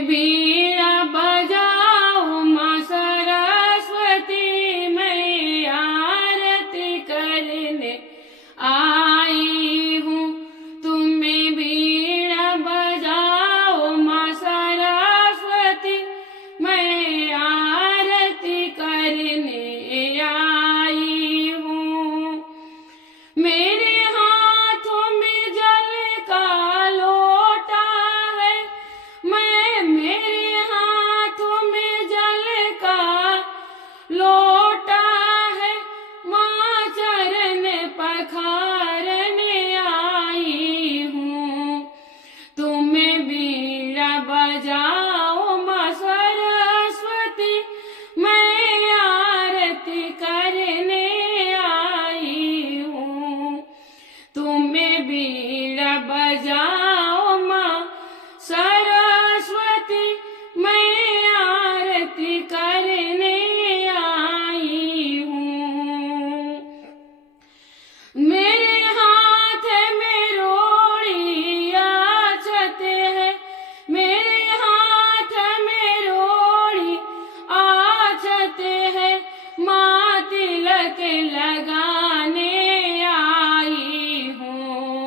बीड़ा बजाओ माँ सरस्वती, मैं आरती करने आई हूँ। तुम्हें बीड़ा बजाओ माँ सरस्वती, मैं आरती करने आई हूँ। मेरे हाथों में जल का लोटा है, मेरे हाथों में जल का लोटा है, माँ चरण पखारने आई हूँ। तुम्हें बीड़ा बजाओ माँ सरस्वती, मैं आरती करने आई हूँ। तुम्हें बीड़ा बजाओ माँ सरस्वती, मैं आरती करने आई हूँ। मेरे हाथ में रोड़ी आछत है, मेरे हाथ में रोड़ी आछत है, माँ तिलक लगाने आई हूँ।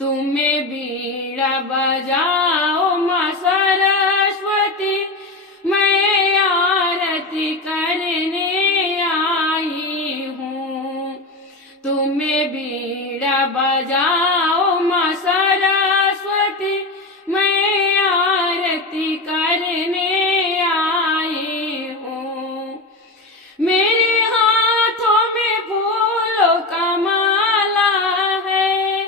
तुम्हें बीड़ा बजाओ माँ सरस्वती, मैं आरती करने आई हूँ। तुम्हें बीड़ा बजाओ माँ सरस्वती, मैं आरती करने आई हूँ। मेरे हाथों में फूलों का माला है,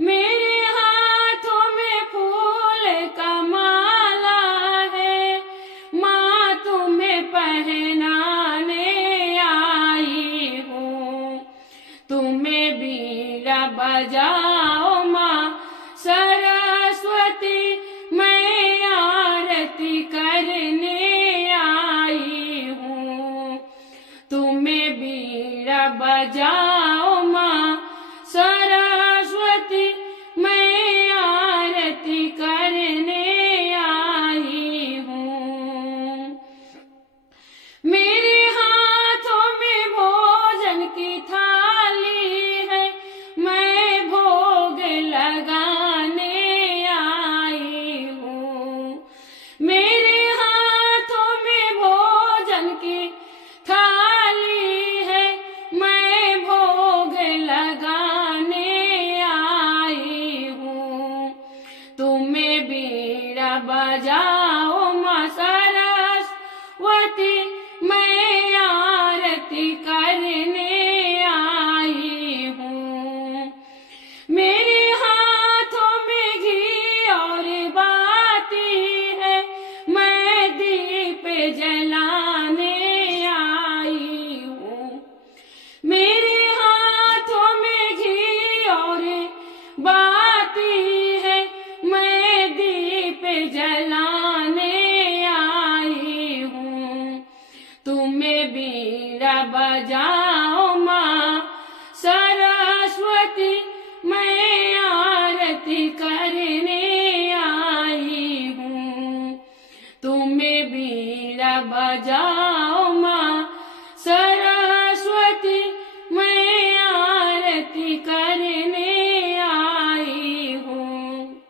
मेरे हाथों में फूल का माला है, माँ तुम्हें पहनाने आई हूँ। तुम्हें बीड़ा बजाओ माँ सरस्वती, मैं आरती करने आई हूँ। तुम्हें बीड़ा बजाओ माँ सरस्वती, मैं आरती करने आई हूँ। मेरे हाथों में भोजन की थाली है, मैं भोग लगाने आई हूँ। मेरे हाथों में भोजन की थाली है, मैं भोग लगाने आई हूँ। तुम्हें बीड़ा बजाओ माँ सरस्वती, मैं आरती करने आई हूँ। मेरे हाथों में घी और बाती है, मैं दीप जलाने आई हूँ। मेरे हाथों में घी और बाती है, मैं दीप जलाने आई हूँ। तुम्हें बीड़ा बजाओ माँ सरस्वती, मैं आरती करने आई हूँ। तुम्हें बीड़ा बजाओ